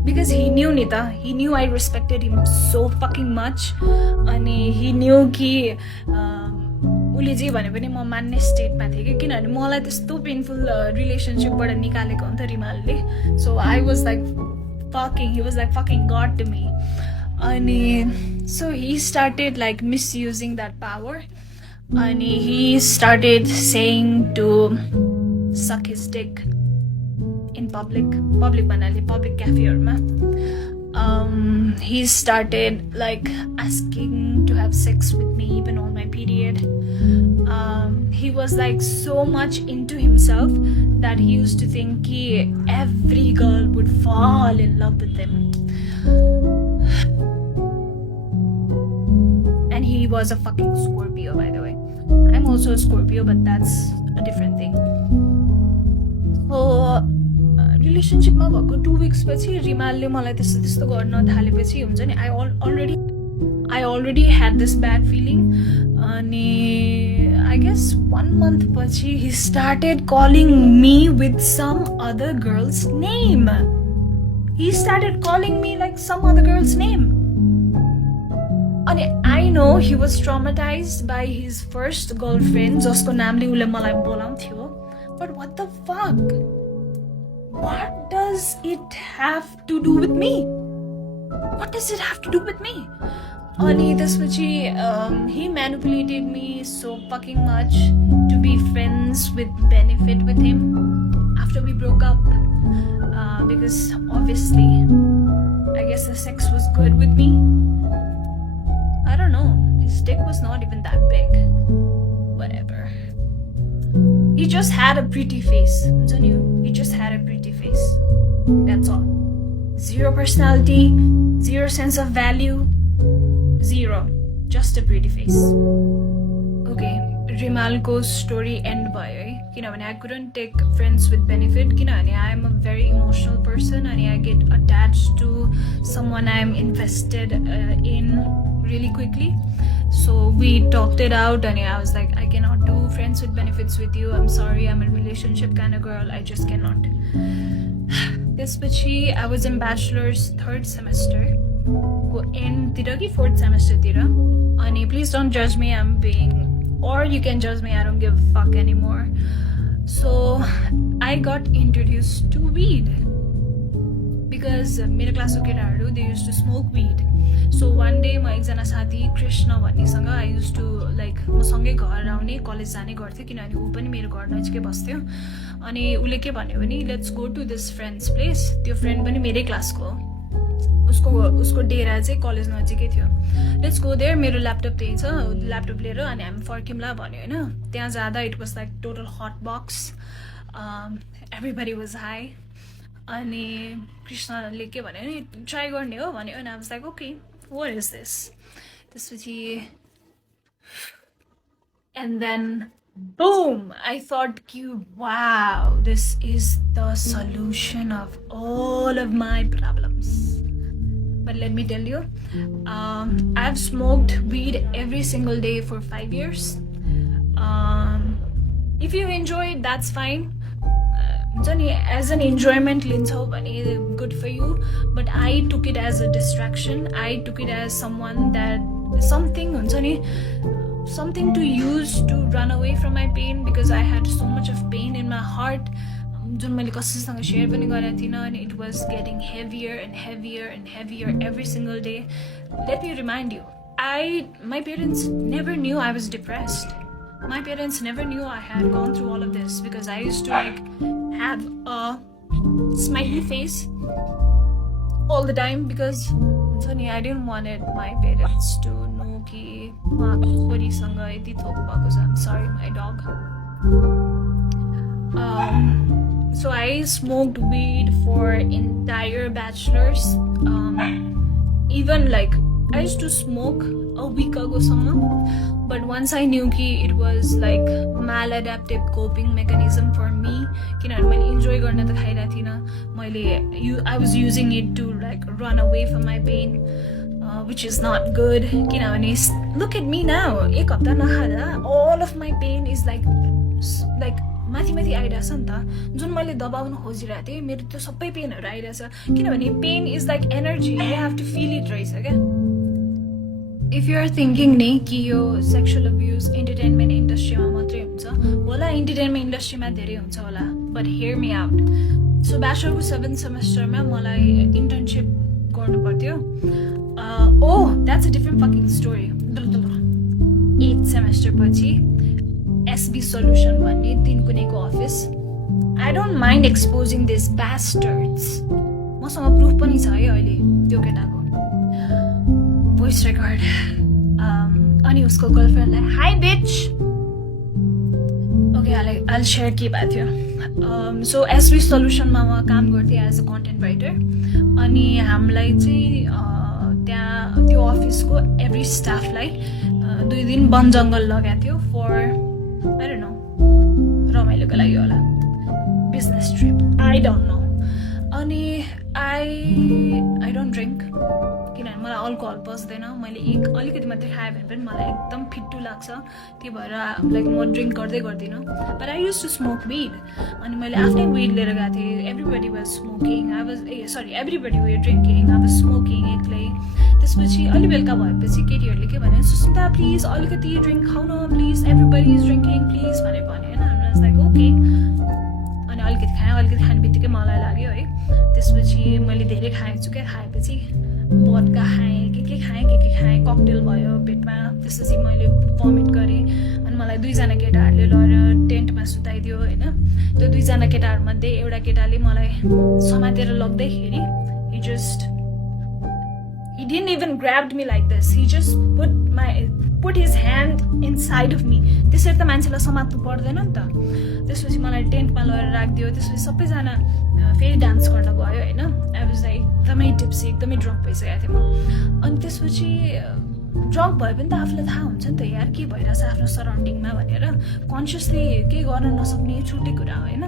Because he knew नि त, he knew I respected him so fucking much. अनि he knew कि उसले जे भने पनि म मान्ने स्टेटमा थिएँ कि, किनभने मलाई त्यस्तो पेनफुल रिलेसनसिपबाट निकालेको हो नि त रिमालले. So I was like fucking, he was like fucking God to me. अनि so he started like misusing that power. अनि he started saying to suck his dick in public भन्नाले public cafeहरूमा. He started like asking to have sex with me even on my period. He was like so much into himself that he used to think that every girl would fall in love with him. And he was a fucking Scorpio, by the way. I'm also a Scorpio, but that's a different thing. So रिलेसनसिपमा भएको 2 weeks पछि रिमालले मलाई त्यस्तो गर्न थालेपछि हुन्छ नि, I already had this bad feeling. अनि I guess 1 month पछि he started calling me with some other girl's name. He started calling me like some other girl's name. अनि I know he was traumatized by his first girlfriend, जसको नामले उले मलाई बोलाउँथ्यो. But what the fuck? What does it have to do with me? What does it have to do with me? Ani त्यसपछि he manipulated me so fucking much to be friends with benefit with him after we broke up, because obviously I guess the sex was good with me. I don't know, his dick was not even that big. Whatever. He just had a pretty face. He just had a pretty face. That's all. Zero personality, zero sense of value, zero. Just a pretty face. Okay, Rimalko's story end भयो है, किनभने I couldn't take friends with benefit, किनभने I am a very emotional person and I get attached to someone I am invested in really quickly. So we talked it out and I was like, I cannot do friends with benefits with you. I'm sorry, I'm a relationship kind of girl. I just cannot. त्यसपछि I was in bachelor's 3rd semester को end तिर कि 4th semester तिर. अनि please don't judge me, I'm being, or you can judge me, I don't give a fuck anymore. So I got introduced to weed because मेरो क्लासको केटाहरू they used to smoke weed. So one day म एकजना साथी Krishna भन्नेसँग I used to like मसँगै घर आउने college जाने गर्थ्यो किनभने ऊ पनि मेरो घर नजिकै बस्थ्यो. अनि उसले के भन्यो भने let's go to this friend's place. त्यो फ्रेन्ड पनि मेरै क्लासको हो. उसको डेरा चाहिँ कलेज नजिकै थियो. लेट्स गो देयर, मेरो ल्यापटप त्यही छ, ल्यापटप लिएर अनि हामी फर्किउँला भन्यो होइन. त्यहाँ जाँदा it was like total hot box, everybody was high. अनि कृष्णले के भन्यो भने ट्राई गर्ने हो भन्यो. अनि I was like okay, what is this? त्यसपछि and then boom, I thought wow, this is the solution of all of my problems. But let me tell you, I've smoked weed every single day for 5 years. If you enjoy it, that's fine. As an enjoyment liन्छौ भने good for you, but I took it as a distraction. I took it as something हुन्छ नि, something to use to run away from my pain, because I had so much of pain in my heart जुन मैले कसैसँग share पनि गरेको थिइनँ. अनि it was getting heavier and heavier and heavier every single day. Let me remind you, my parents never knew I was depressed. My parents never knew I had gone through all of this because I used to like have a smiley face all the time because I didn't want my parents to know कि छोरीसँग यति थोक भएको छ. I'm sorry, my dog. So I smoked weed for entire bachelor's. Even like I used to smoke a week ago someone, but once I knew कि it was like maladaptive coping mechanism for me, किनभने मैले enjoy गर्न त खाइरहेको थिइनँ. I was using it to like run away from my pain, which is not good. किनभने look at me now, एक हप्ता नखाँदा all of my pain is like माथि माथि आइरहेछ नि त. जुन मैले दबाउन खोजिरहेको थिएँ मेरो त्यो सबै पेनहरू आइरहेछ किनभने pain is like energy, you have to feel it रहेछ क्या. इफ यु आर थिङ्किङ नि कि यो सेक्सुअल अब्युज इन्टरटेनमेन्ट इन्डस्ट्रीमा मात्रै हुन्छ होला, इन्टरटेनमेन्ट इन्डस्ट्रीमा धेरै हुन्छ होला, but hear me out. So ब्याचलरको 7th सेमेस्टरमा मलाई इन्टर्नसिप गर्नु पर्थ्यो. That's a different fucking story. 8th semester पछि SB Solution भन्ने दिनकुनेको office. I don't mind exposing these bastards. मसँग प्रुफ पनि छ है अहिले त्यो केटाको भोइस रेकर्ड. अनि उसको गर्लफ्रेन्डलाई हाई बिच. ओके, I'll share के भएको थियो. सो SB Solutionमा म काम गर्थेँ एज अ कन्टेन्ट राइटर. अनि हामीलाई चाहिँ त्यहाँ त्यो अफिसको एभ्री स्टाफलाई 2 दिन वन जङ्गल लगाएको थियो फर I don't know, रमाइलोको लागि होला, business trip, I don't know. अनि I don't drink किनभने मलाई अल्कोहल पस्दैन, मैले अलिकति मात्रै खाएँ भने पनि मलाई एकदम फिट्टु लाग्छ, त्यही भएर लाइक म ड्रिङ्क गर्दिनँ। But I use to smoke weed, अनि मैले आफ्नै विड लिएर गएको थिएँ। Everybody was smoking, everybody were drinking, I was smoking एक्लै। त्यसपछि अलि बेलुका भएपछि केटीहरूले के भन्यो, सुस्मिता प्लिज अलिकति ड्रिङ्क खाऊ न please, everybody is drinking please भनेर भन्यो होइन। आई वाज लाइक ओके, अनि अलिकति खाने बित्तिकै मलाई लाग्यो है। त्यसपछि मैले धेरै खाएछु क्या, खाएपछि बटका खाएँ, के खाएँ, ककटेल भयो पेटमा। त्यसपछि मैले भमिट गरेँ, अनि मलाई 2जना केटाहरूले लगेर टेन्टमा सुताइदियो होइन। त्यो 2जना केटाहरूमध्ये एउटा केटाले मलाई समातेर लग्दैखेरि he didn't even grabbed me like this, he just put his hand inside of me। त्यसरी त मान्छेलाई समात्नु पर्दैन नि त। त्यसपछि मलाई टेन्टमा लगेर राखिदियो। त्यसपछि सबैजना फेरि डान्स गर्न गयो होइन। आई वाज लाइक एकदमै टिप्सी, एकदमै ड्रङ्क भइसकेको थिएँ म। अनि त्यसपछि ड्रङ्क भयो भने त आफूलाई थाहा हुन्छ नि त यार के भइरहेछ आफ्नो सराउन्डिङमा भनेर, कन्सियसली केही गर्न नसक्ने छुट्टै कुरा होइन।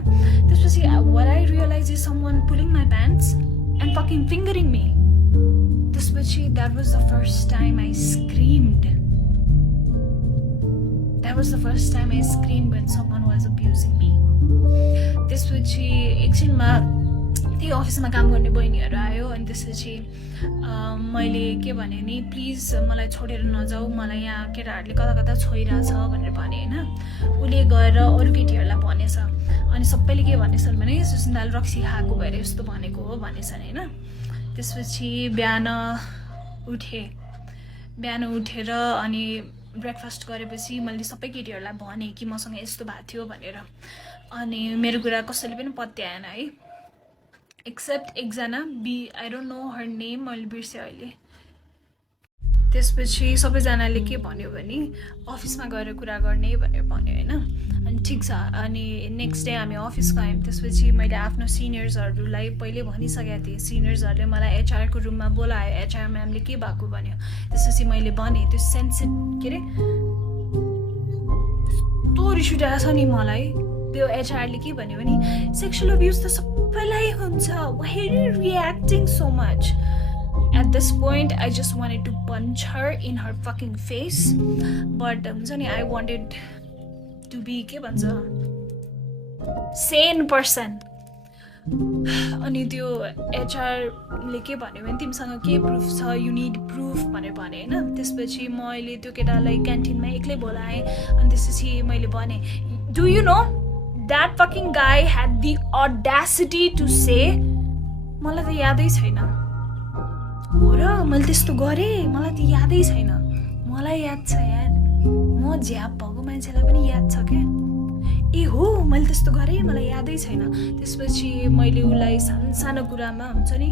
त्यसपछि what I realized is someone pulling my pants and fucking fingering me। त्यसपछि that was the first time I screamed when someone was abusing me। त्यसपछि एकछिनमा त्यही अफिसमा काम गर्ने बहिनीहरू आयो, अनि त्यसपछि मैले के भने नि, प्लिज मलाई छोडेर नजाऊ, मलाई यहाँ केटाहरूले कता छोइरहेछ भनेर भने होइन। उसले गएर अरू केटीहरूलाई भनेछ, अनि सबैले के भनेछन् भने सुस्मिताले रक्सी खाएको भएर यस्तो भनेको हो भनेछन् होइन। त्यसपछि बिहान उठेर अनि ब्रेकफास्ट गरेपछि मैले सबै केटीहरूलाई भने कि मसँग यस्तो भएको थियो भनेर, अनि मेरो कुरा कसैले पनि पत्याएन है, एक्सेप्ट एकजना I don't know her name, मैले बिर्सेँ अहिले। त्यसपछि सबैजनाले के भन्यो भने अफिसमा गएर कुरा गर्ने भनेर भन्यो होइन। अनि ठिक छ, अनि नेक्स्ट डे हामी अफिस गयौँ। त्यसपछि मैले आफ्नो सिनियर्सहरूलाई पहिले भनिसकेको थिएँ। सिनियर्सहरूले मलाई एचआरको रुममा बोलायो, एचआर म्यामले के भएको भन्यो। त्यसपछि मैले भने त्यो यस्तो रिस उठेको छ नि मलाई। त्यो एचआरले के भन्यो भने सेक्सुअल अब्युज त सबैलाई हुन्छ, why are you reacting so much? At this point I just wanted to punch her in her fucking face, but हुन्छ नि I wanted to be के भन्छ sane person। अनि त्यो एचआरले के भन्यो भने तिमीसँग के प्रुफ छ, यु निड प्रुफ भनेर भने होइन। त्यसपछि मैले त्यो केटालाई क्यान्टिनमा एक्लै बोलाएँ, अनि त्यसपछि मैले भने do you know that fucking guy had the audacity to say, मलाई त यादै छैन हो र मैले त्यस्तो गरेँ, मलाई त यादै छैन। मलाई याद छ यार, म झ्याप भएको मान्छेलाई पनि याद छ क्या। ए हो मैले त्यस्तो गरेँ, मलाई यादै छैन। त्यसपछि मैले उसलाई सानो कुरामा हुन्छ नि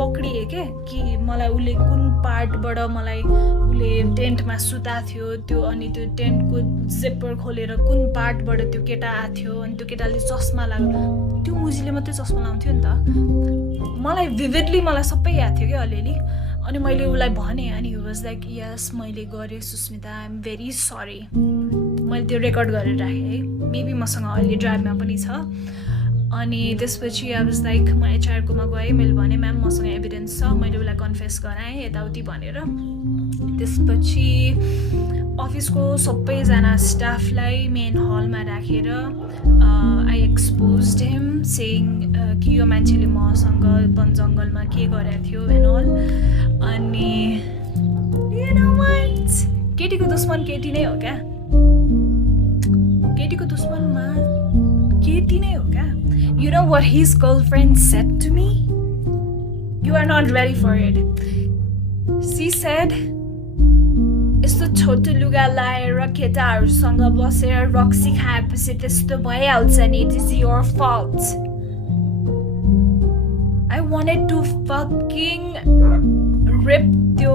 पक्रिएँ क्या, कि मलाई उसले कुन पार्टबाट मलाई उसले टेन्टमा सुता थियो त्यो, अनि त्यो टेन्टको जिप्पर खोलेर कुन पार्टबाट त्यो केटा आएको थियो, अनि त्यो केटाले चस्मा लाग्यो, त्यो मुजीले मात्रै चस्मा लाउँथ्यो नि त। मलाई भिभिडली मलाई सबै याद थियो क्या अलिअलि। अनि मैले उसलाई भने, अनि हि वाज लाइक यस मैले गरेँ Sushmita, I am very sorry. मैले त्यो रेकर्ड गरेर राखेँ है, मेबी मसँग अहिले ड्राइभमा पनि छ। अनि त्यसपछि आई वाज लाइक म एचआरकोमा गएँ, मैले भने म्याम मसँग एभिडेन्स छ, मैले उसलाई कन्फेस गराएँ यताउति भनेर। त्यसपछि अफिसको सबैजना स्टाफलाई मेन हलमा राखेर आई एक्सपोज्ड हिम सेइङ कि यो मान्छेले मसँग वन जङ्गलमा के गरेको थियो एन्ड अल। अनि यु नो व्हाट, केटीको दुश्मन केटी नै हो क्या, केटीको दुश्मनमा केटी नै हो क्या। You know what his girlfriend said to me? You are not ready for it. She said, यस्तो छोटो लुगा लाएर केटाहरूसँग बसेर रक्सी खाएपछि त्यस्तो भइहाल्छ नि, it is your fault। I wanted to fucking rip त्यो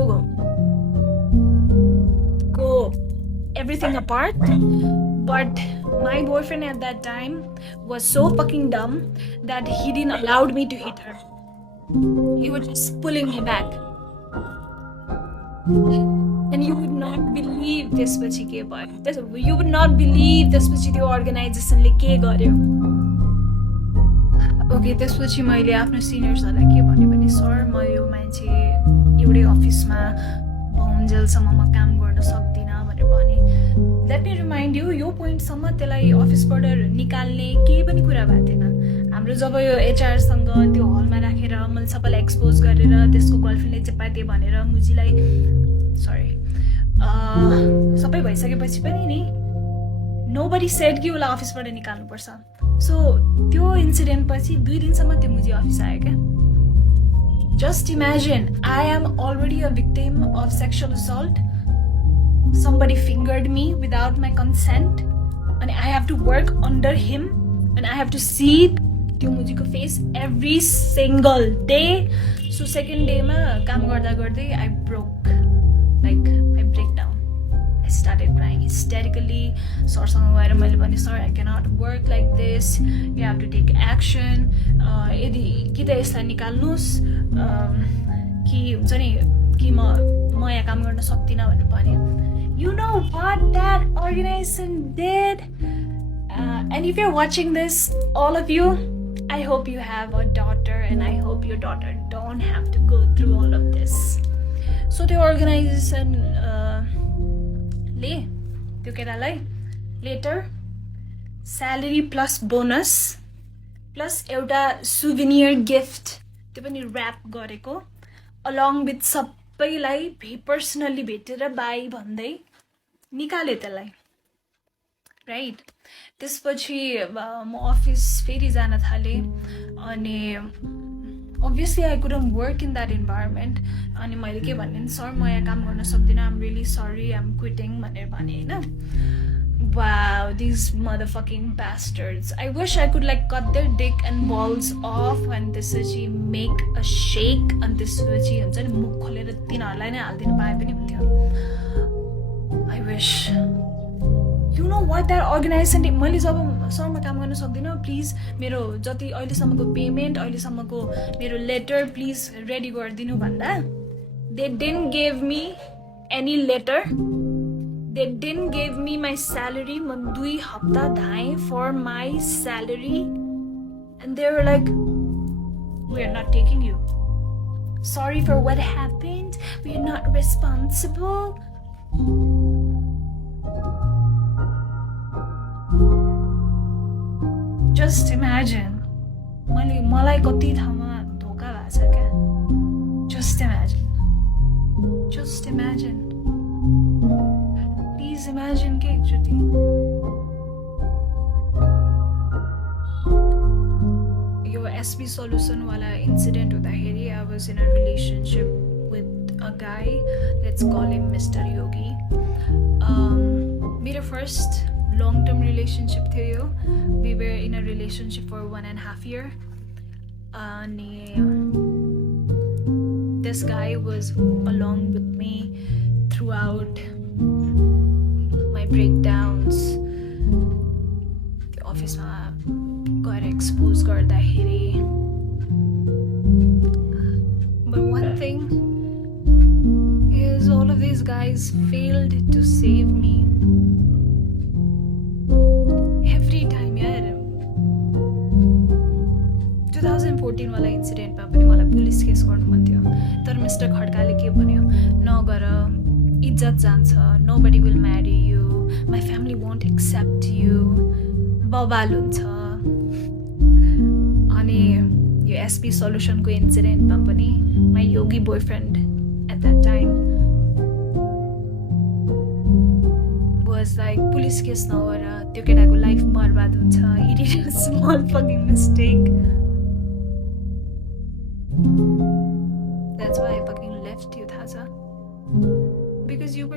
everything apart, but my boyfriend at that time was so fucking dumb that he didn't allow me to hit her. He was just pulling me back. And you would not believe this pachi ke bhayo. You would not believe this pachi the organization le ke garyo. Okay, त्यसपछि मैले आफ्नो सिनियर्सहरूलाई के भने sir म यो मान्छे एउटै अफिसमा बहुन्जेलसम्म म काम गर्न सक्दिनँ भनेर भने। लेट मी रिमाइन्ड यु, यो पोइन्टसम्म त्यसलाई अफिसबाट निकाल्ने केही पनि कुरा भएको थिएन। हाम्रो जब यो एचआरसँग त्यो हलमा राखेर मैले सबैलाई एक्सपोज गरेर त्यसको गर्लफ्रेन्डले चेपाइदिए भनेर मुजीलाई सबै भइसकेपछि पनि नि नोबडी सेड कि उसलाई अफिसबाट निकाल्नुपर्छ। सो त्यो इन्सिडेन्ट पछि 2 दिनसम्म त्यो मुजी अफिस आयो क्या। Just imagine, I am already a victim of sexual assault. Somebody fingered me without my consent and I have to work under him and I have to see त्यो मुजीको face every single day. So second day मा काम गर्दा गर्दै I break down. I started crying hysterically. सरसँग गएर मैले भने, sir I cannot work like this. You have to take action. यदि कि त यसलाई निकाल्नुस् कि हुन्छ नि कि म यहाँ काम गर्न सक्दिनँ भनेर भने। You know what that organization did? And if you're watching this, all of you, I hope you have a daughter and I hope your daughter don't have to go through all of this. So the organization ले त्यो केटालाई later salary plus bonus plus एउटा souvenir gift त्यो पनि wrap गरेको along with सबैलाई personally भेटेर by भन्दै निकाले त्यसलाई, राइट। त्यसपछि म अफिस फेरि जान थालेँ अनि obviously I couldn't work in that environment. अनि मैले के भने, सर म यहाँ काम गर्न सक्दिनँ, I'm really sorry, I'm quitting भनेर भने हैन। Wow, these motherfucking bastards. I wish I could like cut their dick and balls off and त्यसपछि make a shake and त्यसपछि हुन्छ नि मुख खोलेर तिनीहरूलाई नै हाल्दिन पाए पनि हुन्थ्यो। I wish. You know what that organization, मैले जब सर म काम गर्न सक्दिनँ, प्लिज मेरो जति अहिलेसम्मको पेमेन्ट अहिलेसम्मको मेरो लेटर प्लिज रेडी गरिदिनु भन्दा, they didn't give me any letter. They didn't give me my salary. म 2 हप्ता धाएँ for my salary and they were like, we are not taking you. Sorry for what happened. We are not responsible. Just imagine. मलाई कति ठाउँमा धोका भएको छ क्या। Just imagine. Just imagine. Please imagine के एकचोटि। यो SB solution वाला incident हुँदाखेरि I was in a relationship with a guy. Let's call him Mr. Yogi. मेरो first long-term relationship थियो। We were in a relationship for 1.5 years. This guy was along with me throughout my breakdowns. The office ma got exposed गर्दाखेरि। But one thing is all of these guys failed to save me. Every time यार 2014 वाला इन्सिडेन्टमा पनि मलाई police case गर्नु मन थियो, तर mister खड्काले के भन्यो, नगर, इज्जत जान्छ, nobody will marry you, my family won't accept you, बवाल हुन्छ। अनि यो एसपी सल्युसनको इन्सिडेन्टमा पनि my yogi boyfriend at that time was like, police case नगर, त्यो केटाको लाइफ बर्बाद हुन्छ, he did a small fucking mistake. That's why I fucking left you, Thaza. Because you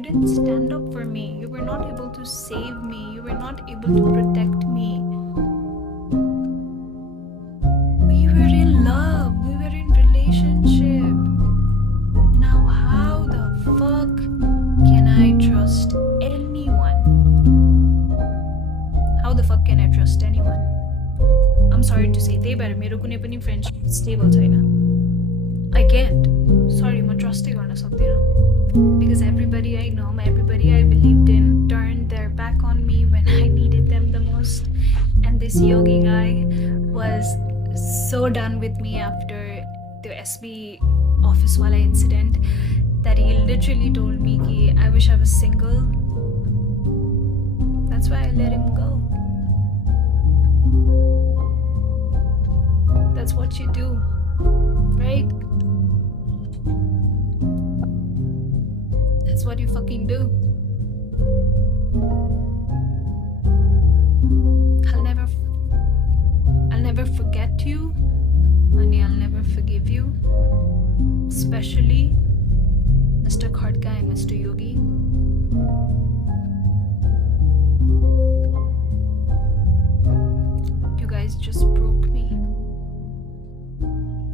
didn't stand up for me. You were not able to save me. You were not able to protect me. We were in love. We were in relationship. Now how the fuck can I trust anyone? How the fuck can I trust anyone? I'm sorry to say, they better मेरो कुनै पनि friendship stable छैन. I can't. Sorry, म trust गर्न सक्दिनँ. Because everybody I know, everybody I believed in turned their back on me when I needed them the most. And this yogi guy was so done with me after the SB office wala incident that he literally told me ki I wish I was single. That's why I let him go. That's what you do, right? That's what you fucking do. I'll never forget you, and I'll never forgive you, especially Mr. 𝙬𝙤𝙧 and Mr. Yogi. You guys just broke me.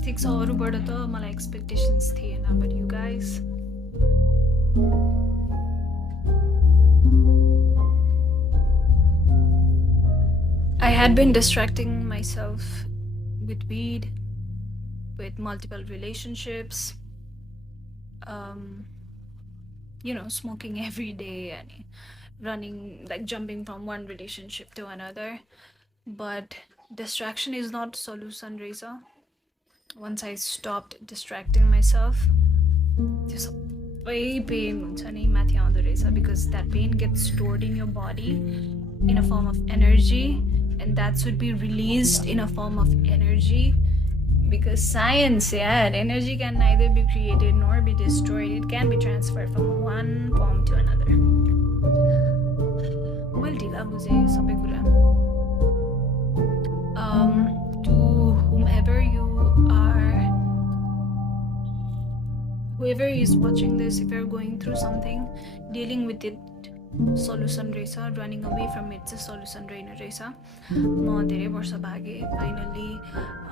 ठिक छ, अरूबाट त मलाई expectations थिएन, but you guys, I had been distracting myself with weed, with multiple relationships, smoking every day and running, like jumping from one relationship to another. But distraction is not solution, Reza. Once I stopped distracting myself, there's way pain because that pain gets stored in your body in a form of energy, and that should be released in a form of energy, because science, energy can neither be created nor be destroyed. It can be transferred from one form to another. To whoever is watching this, if you're going through something, dealing with it solution रहेछ, running away from it चाहिँ solution रहेन रहेछ. म धेरै वर्ष भागे, finally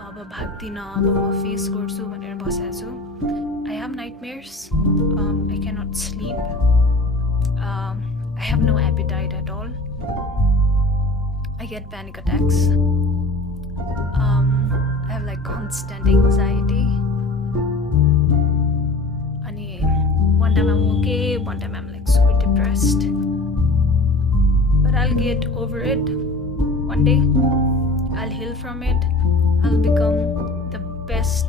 अब भाग्दिन, अब म फेस गर्छु भनेर बसेको छु. I have nightmares, I cannot sleep, I have no appetite at all, I get panic attacks, I have like constant anxiety. One time I'm okay, one time I'm like super depressed. But I'll get over it. One day, I'll heal from it. I'll become the best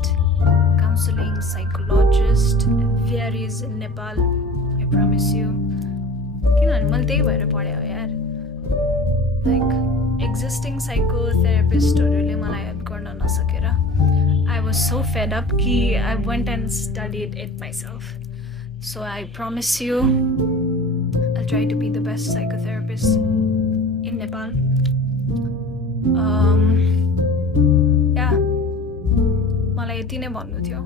counseling psychologist there is in Nepal. I promise you. Like, existing psychotherapist I was so fed up कि I went and studied it myself. So I promise you, I'll try to be the best psychotherapist in Nepal. Yeah, मलाई यति नै भन्नु थियो.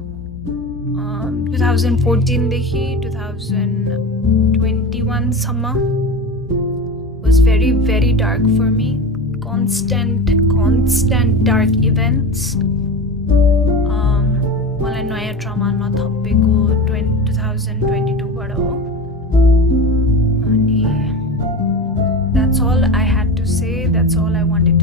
2014 देखि 2021 सम्म was very, very dark for me. Constant dark events. मलाई नयाँ ट्रमा नथपेको 2022 बाट हो. अनि that's all I had to say. That's all I wanted